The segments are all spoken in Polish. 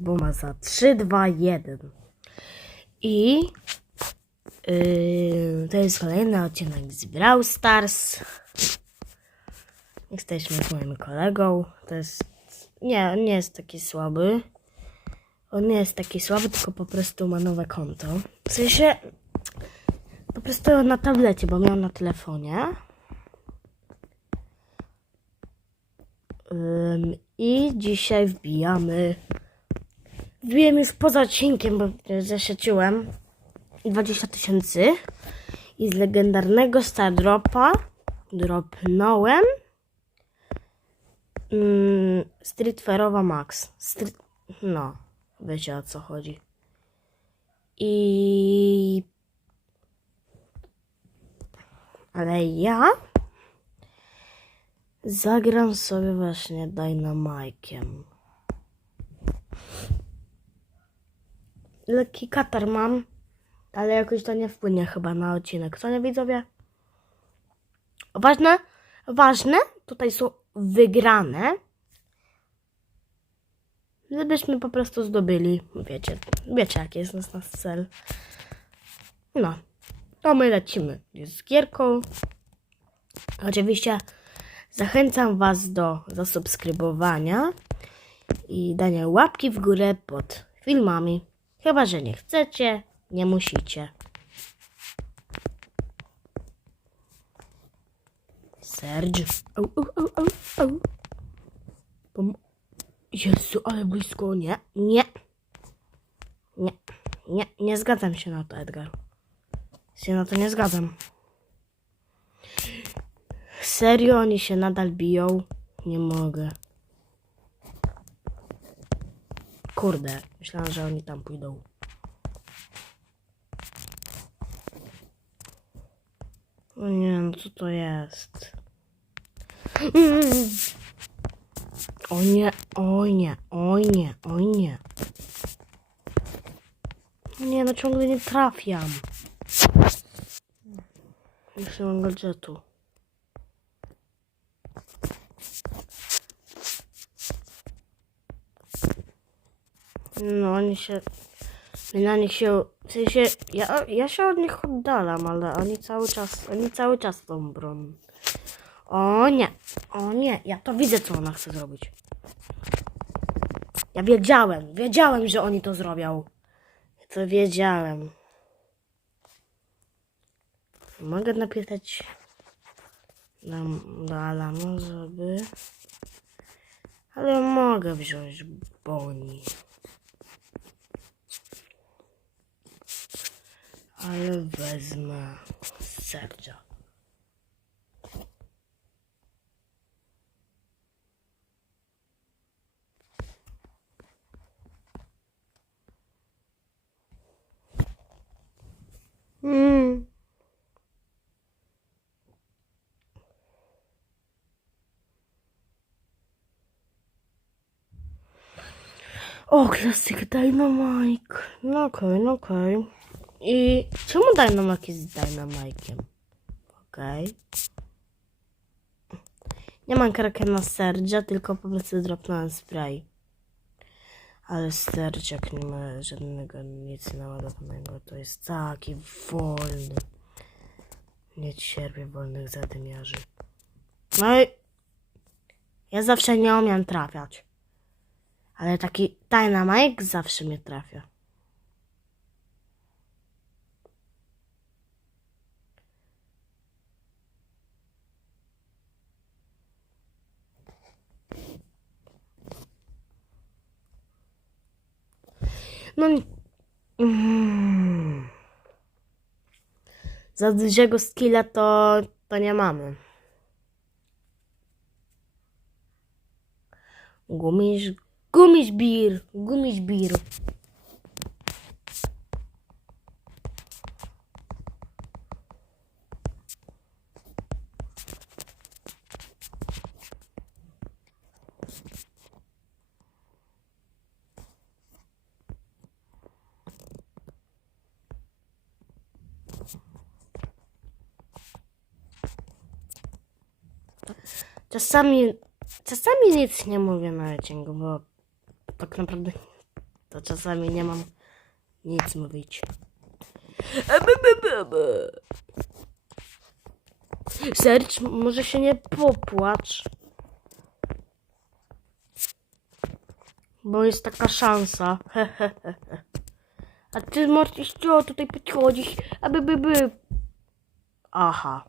bo ma za 3, 2, 1. I yy, to jest kolejny odcinek z Brawl Stars. Jesteśmy z moim kolegą. To jest. Nie, on nie jest taki słaby. On nie jest taki słaby, tylko po prostu ma nowe konto. W sensie. Po prostu na tablecie, bo miał na telefonie. Ym, I dzisiaj wbijamy. Wbiłem już poza odcinkiem, bo zasieciłem 20 tysięcy. I z legendarnego Star Dropa dropnąłem mm, Street Fightowa Max. Street, no, wiecie o co chodzi. I. Ale ja zagram sobie właśnie Dynamike'iem. Lekki katar mam, ale jakoś to nie wpłynie chyba na odcinek. Co nie widzowie? Ważne, ważne, tutaj są wygrane. Żebyśmy po prostu zdobyli, wiecie, wiecie jaki jest nas, nasz cel. No, to my lecimy z gierką. Oczywiście zachęcam Was do zasubskrybowania i dania łapki w górę pod filmami. Chyba, że nie chcecie, nie musicie. Serge. Au, au, au, au, au. Pom- Jezu, ale blisko. Nie, nie. Nie, nie, nie zgadzam się na to, Edgar. Się na to nie zgadzam. Serio, oni się nadal biją? Nie mogę. Kurde, myślałam, że oni tam pójdą. O nie, no co to jest? O nie, oj nie, oj nie, oj nie. O nie, no ciągle nie trafiam. Jeszcze mam gadżetu. No oni się... My na nich się... W sensie, ja, ja się od nich oddalam, ale oni cały czas... Oni cały czas tą broń. O nie, o nie, ja to widzę, co ona chce zrobić. Ja wiedziałem, wiedziałem, że oni to zrobią. To wiedziałem. Mogę napisać na, do Alamo, żeby... Ale mogę wziąć Boni. Ale wezmę Sergia. Mm. O, klasyk Dynamite. No okej, no okej. I czemu Dynamite jest Dynamite'iem? Okej. Nie mam na Sergia, tylko po prostu dropnąłem spray. Ale Sergiak nie ma żadnego nic naładowanego. To jest taki wolny. Nie cierpię wolnych zadymiarzy. No i ja zawsze nie umiem trafiać. Ale taki Dynamite zawsze mnie trafia. No. Za dużego skilla to, to nie mamy. Gumisz, gumisz bir, gumisz bir. Czasami, czasami nic nie mówię na odcinku, bo tak naprawdę to czasami nie mam nic mówić. Sercz, może się nie popłacz. Bo jest taka szansa. A ty możesz co tutaj podchodzić? Aby by by. Aha.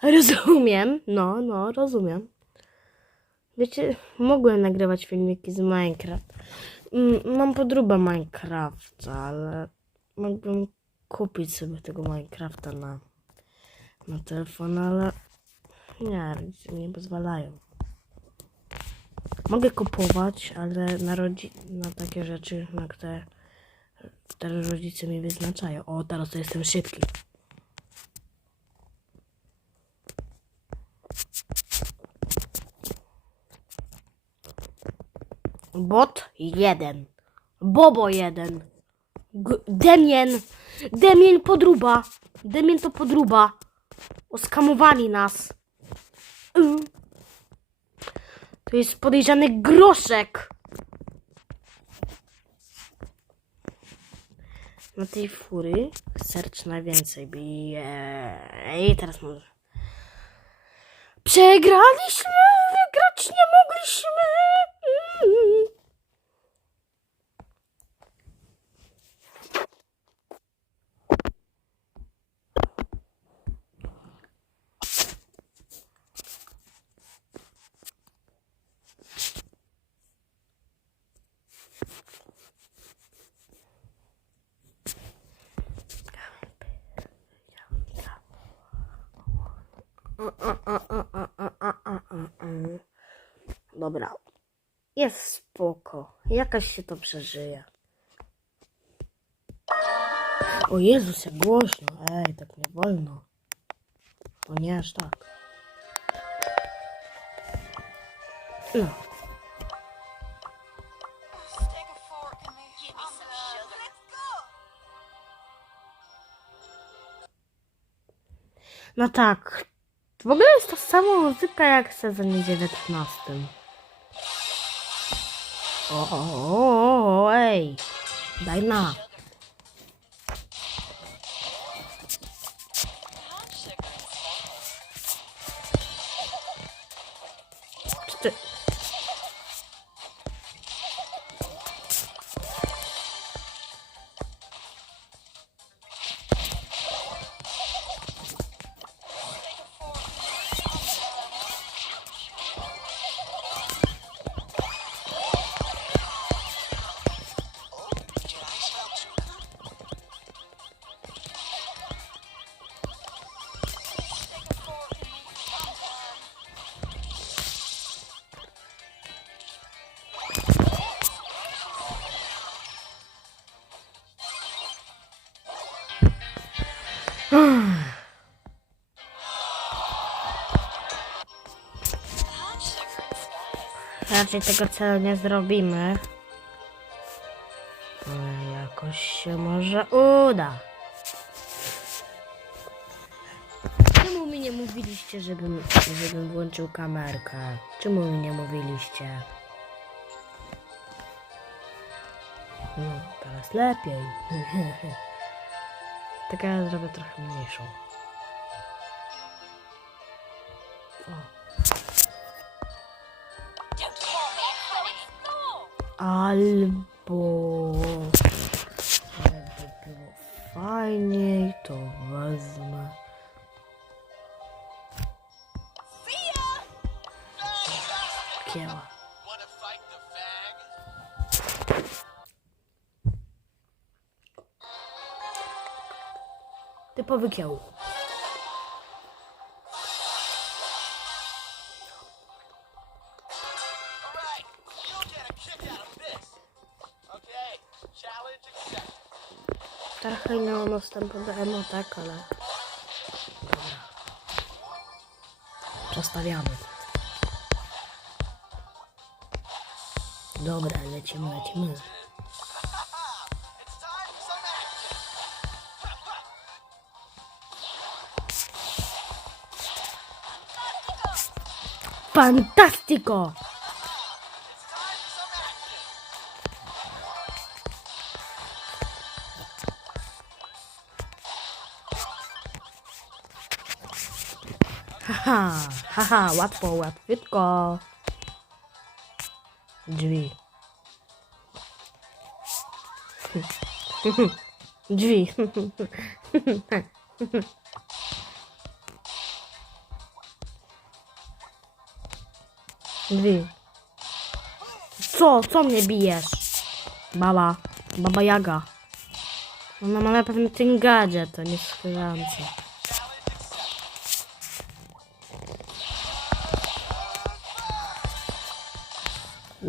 Rozumiem. No, no, rozumiem. Wiecie, mogłem nagrywać filmiki z Minecraft. Mm, Mam podróbę Minecrafta, ale mógłbym kupić sobie tego Minecrafta na, na telefon, ale nie, rodzice nie pozwalają. Mogę kupować, ale na, na takie rzeczy, na które, które rodzice mi wyznaczają. O, teraz to jestem szybki. Bot jeden. Bobo jeden. G- Demien. Demien podruba. Demien to podruba. Oskamowali nas. Y. To jest podejrzany groszek. Na tej fury sercz najwięcej bije. I teraz może. Przegraliśmy! Wygrać nie mogliśmy! Mm. Dobra. Jest spoko. Jakaś się to przeżyje. O Jezus, jak głośno. Ej, tak nie wolno. O nie aż tak. No. No tak. W ogóle jest to sama muzyka jak w sezonie 19. O, o, o, o, ej. Daj na. Raczej tego celu nie zrobimy. Ale jakoś się może uda. Czemu mi nie mówiliście, żebym, żebym włączył kamerkę? Czemu mi nie mówiliście? No, teraz lepiej. tak ja zrobię trochę mniejszą. O. albo żeby było fajniej, to wezmę. Kieła. Typowy kieł. Trochę dostępu do emotek, ale... Dobra. Przestawiamy. Dobra, lecimy, lecimy. It's Haha, łatwo, łatwiutko. Drzwi. Drzwi. Drzwi. Co? Co mnie bijesz? Baba. Baba Jaga. Ona ma na pewno ten gadżet, to nie skrzydlance.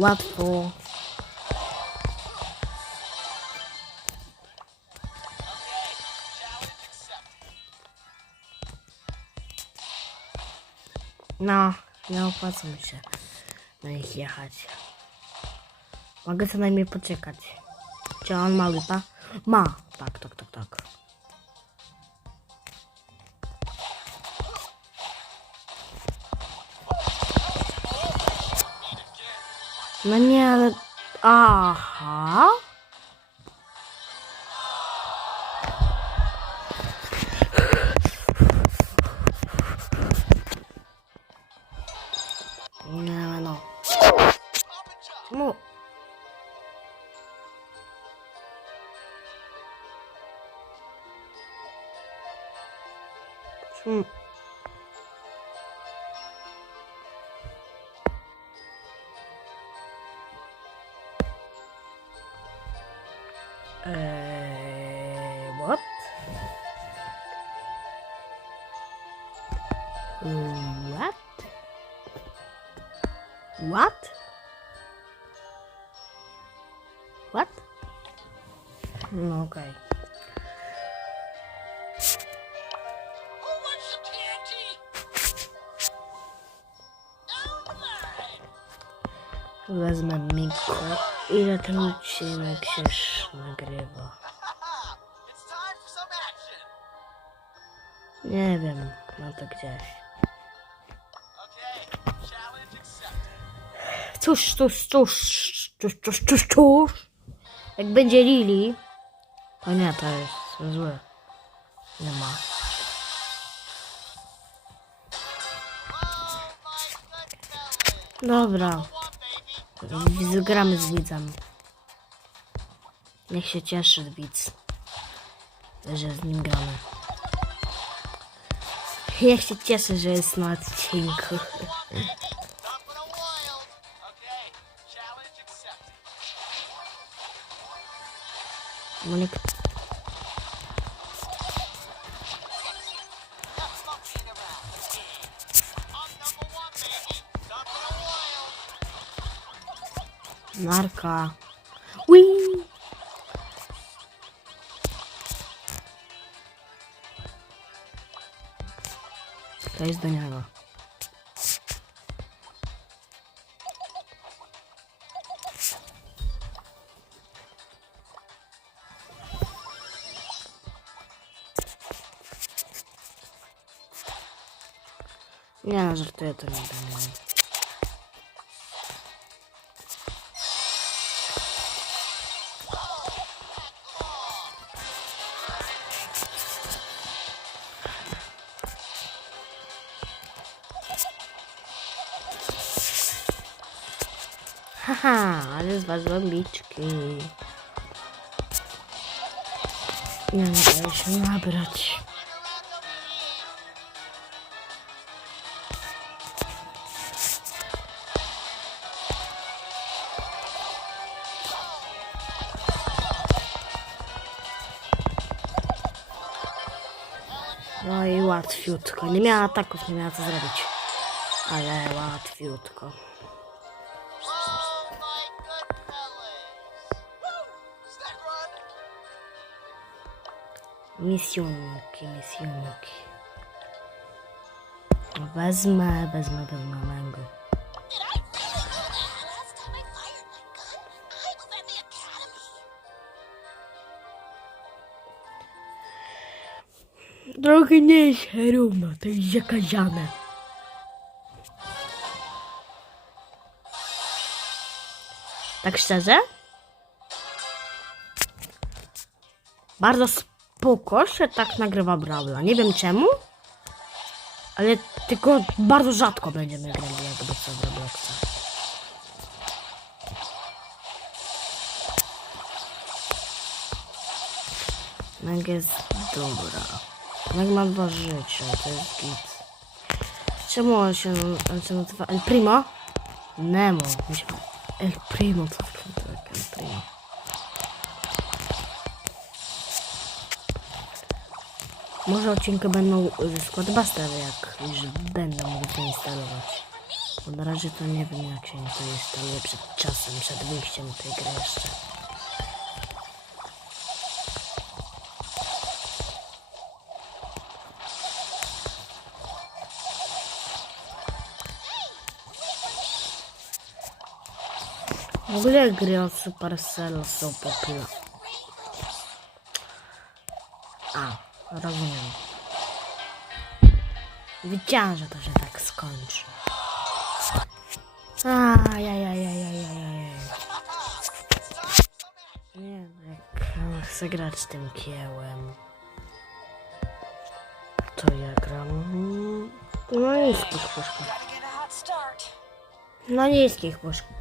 Łatwo. No, nie opłaca mi się na nich jechać. Mogę co najmniej poczekać. Czy on ma lipa? Ma. Tak, tak, tak, tak. No nie, ale... Aha. Nie, no. Up and jump. No. Czemu- What? What? What? No okej. Alright. Wezmę mikro. Ile ten odcinek się nagrywa? Nie wiem, mam to gdzieś. Cóż, cóż, cóż, cóż, cóż, cóż, cóż. Jak będzie Lili, to nie, to jest złe. Nie ma. Dobra, zagramy z widzem. Niech się cieszy widz, że z nim gramy. Niech się cieszy, że jest na odcinku. moleque. Marca. Ui! Dez da. Do niego. Haha, ale z was zombiczki. Nie no, daję się łatwiutko. Nie miała ataków, nie miała co zrobić. Ale łatwiutko. Misjonki, misjonki. Wezmę, wezmę, wezmę mango. Drogi nie jest heruma, to jest zakazane. Tak szczerze? Bardzo spoko się tak nagrywa Brawla. Nie wiem czemu, ale tylko bardzo rzadko będziemy grali jakby co w Robloxa. Nag jest dobra. Meg ma dwa życia, to jest git. Czemu on się, on się nazywa El Primo? Nemo. El Primo, co to tak, El Primo. Może odcinki będą ze Squadbuster, jak już będę mógł zainstalować. Bo na razie to nie wiem jak się to instaluje przed czasem, przed wyjściem tej gry jeszcze. W ogóle gry od Supercell są popularne. A, rozumiem. Wiedziałam, że to się tak skończy. Ajajajajajajajaj. Nie, jak ja chcę grać z tym kiełem. To ja gram na niskich puszkach. Na niskich puszkach.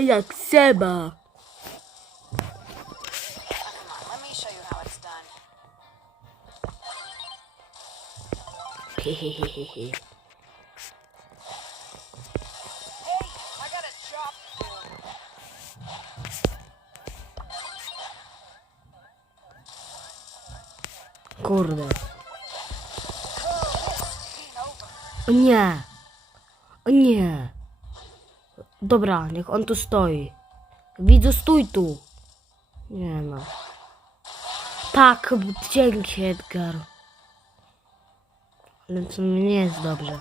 Це як себе. Оня. Оня. Dobra, niech on tu stoi. Widzę, stój tu. Nie no. Tak, dzięki Edgar. Ale to nie jest dobrze.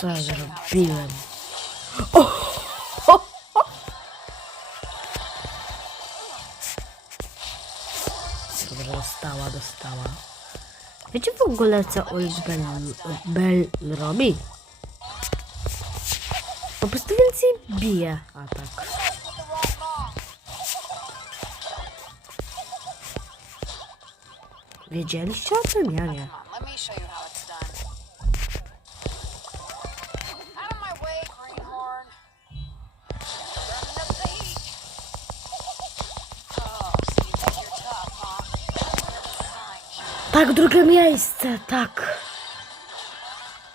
Come on, let me Wiecie w ogóle co Old Bell, Bell robi? Po prostu więcej bije atak. Wiedzieliście o tym? Ja nie. Tak, drugie miejsce, tak.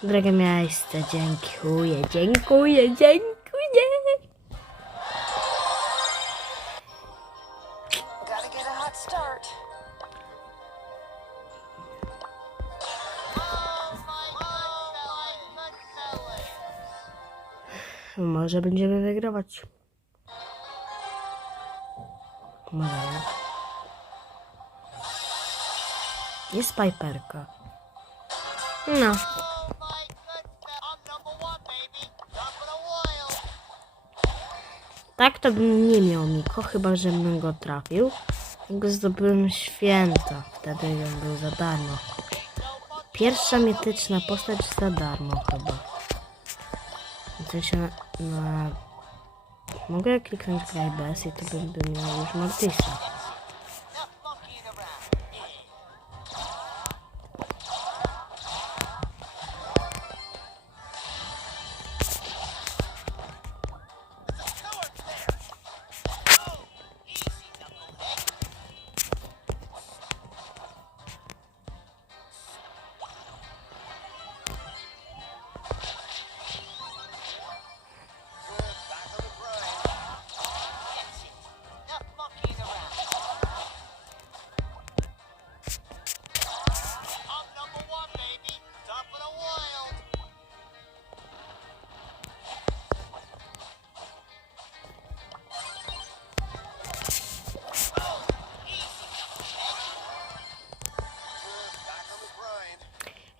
Drugie miejsce, dziękuję, dziękuję, dziękuję. Może będziemy wygrywać. Może nie. Jest Piperka. No. Tak to bym nie miał Miko, chyba żebym go trafił. Go zdobyłem święta. Wtedy on był za darmo. Pierwsza mityczna postać za darmo chyba. W sensie na... na... Mogę kliknąć graj bez i to bym, bym miał już Mortisa.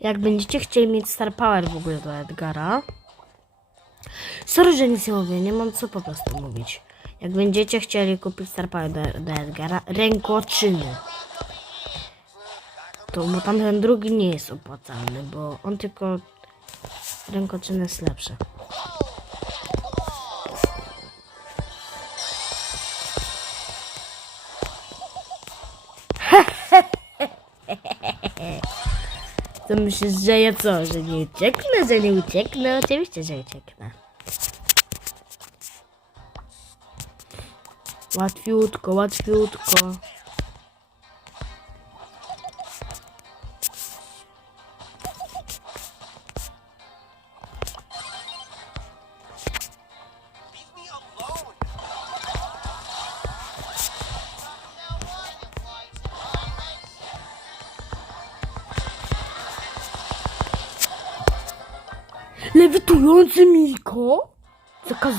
Jak będziecie chcieli mieć Star Power w ogóle do Edgara. Sorry, że nic nie mówię, nie mam co po prostu mówić. Jak będziecie chcieli kupić Star Power do, do Edgara, rękoczyny. To, bo tamten drugi nie jest opłacalny, bo on tylko rękoczyny jest lepsze. To myślisz, że ja co, że nie ucieknę, że nie ucieknę? Oczywiście, że ucieknę. Łatwiutko, łatwiutko.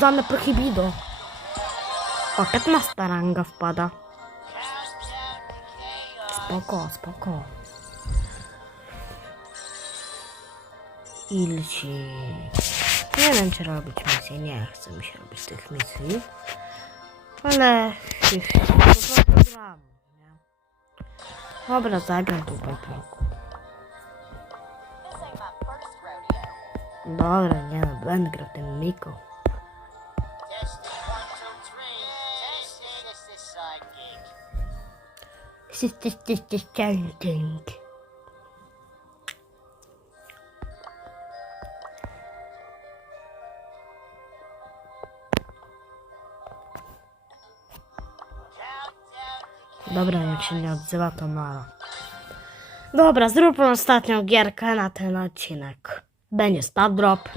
Zakazane prohibido. O, 15 ranga wpada. Spoko, spoko. Ilci. Nie wiem, czy robić misję. Nie chcę mi się robić tych misji. Ale po prostu gram, nie? Dobra, zagram tu rodeo. Dobra, nie no, będę grał Miko. Chanting. Dobra, jak się nie odzywa, to nara. Dobra, zróbmy ostatnią gierkę na ten odcinek. Będzie stat drop.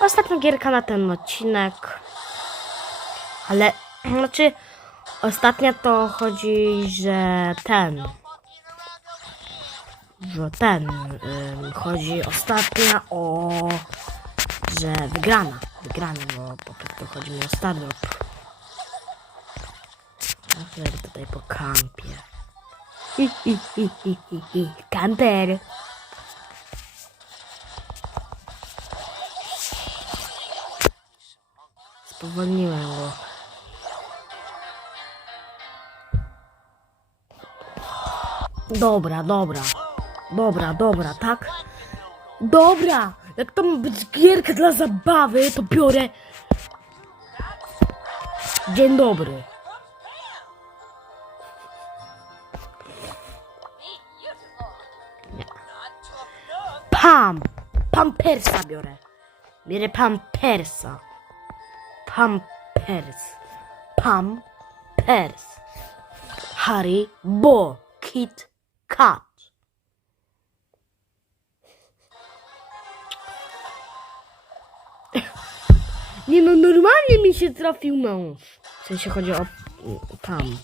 Ostatnia gierka na ten odcinek. Ale, znaczy, ostatnia to chodzi, że ten. Że ten. Ym, chodzi ostatnia o. że wygrana. Wygrana, bo po prostu chodzi mi o. Ja sobie tutaj po kampie. Hi, hi. Kamper. Spowolniłem go. Dobra, dobra. Dobra, dobra, tak? Dobra! Jak to ma być gierka dla zabawy, to biorę... Dzień dobry. Pam! Pampersa biorę. Bierę pampersa. Pampers. Pampers. Harry Bo. Kit Kat. Nie no, normalnie mi się trafił mąż. W sensie chodzi o tam.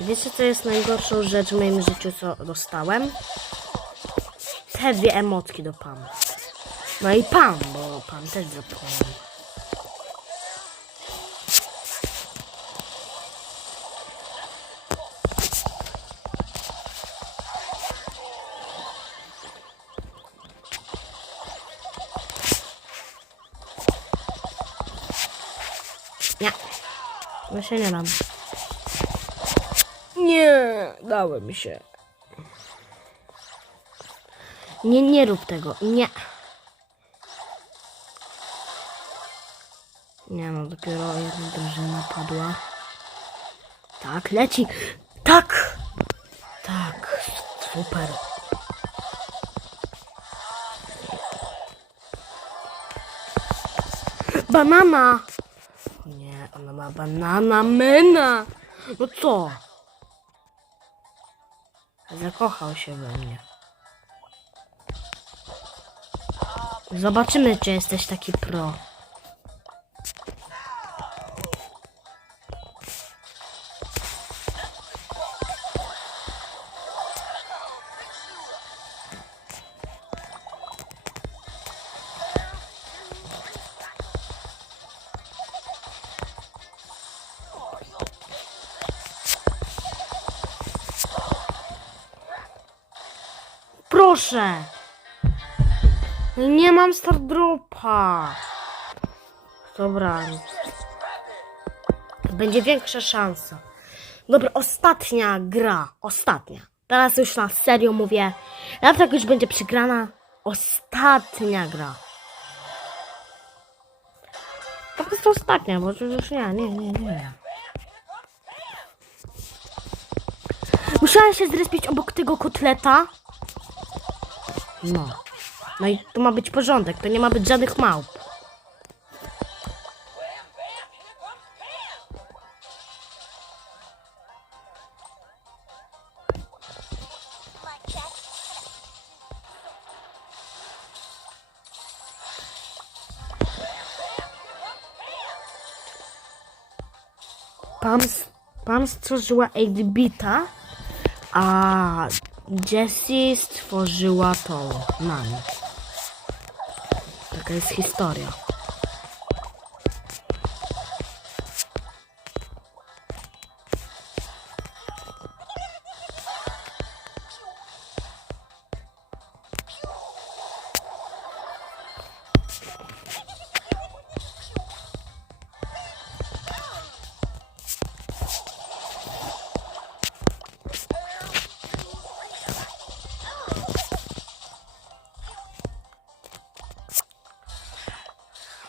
Wiecie, co jest najgorszą rzecz w moim życiu, co dostałem? Te dwie emotki do Pam. No i Pam, bo Pam też dropnąłem. Nie, ja się nie dam. Nie, dałem się. Nie, nie rób tego. Nie. Nie no, dopiero jedna drużyna padła. Tak, leci. Tak. Tak, super. Banana. Nie, ona ma banana mena. No co? Zakochał się we mnie. Zobaczymy, czy jesteś taki pro. Proszę! Nie mam Stardropa. Dobra. Będzie większa szansa. Dobra, ostatnia gra. Ostatnia. Teraz już na serio mówię. Nawet jak już będzie przegrana, ostatnia gra. Po prostu ostatnia, bo już nie, nie, nie, nie. Musiałem się zrespić obok tego kotleta. No. No i tu ma być porządek, to nie ma być żadnych małp. Pam, Pam stworzyła 8-bita, a Jessie stworzyła tą Nani. Taka jest historia.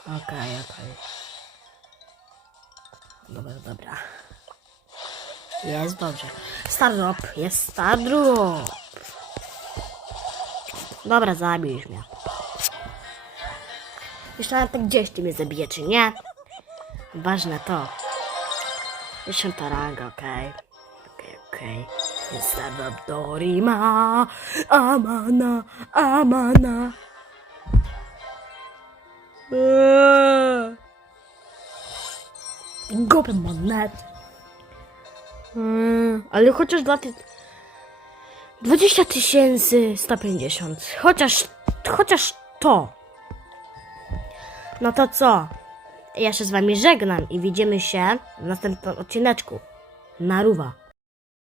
Okej, okej. Dobra, dobra. Jest dobrze. Stardrop, jest Stardrop. Dobra, zabijesz mnie. Jeszcze nawet tak gdzieś ty mnie zabije, czy nie? Ważne to. Dziesiąta ranga, okej. Okej, okej. Jest Stardrop Dorima. Amana, Amana. Monet. Mm, ale chociaż dla tych 20 tysięcy 150. Chociaż, chociaż to. No to co? Ja się z wami żegnam i widzimy się w następnym odcineczku. Naruwa.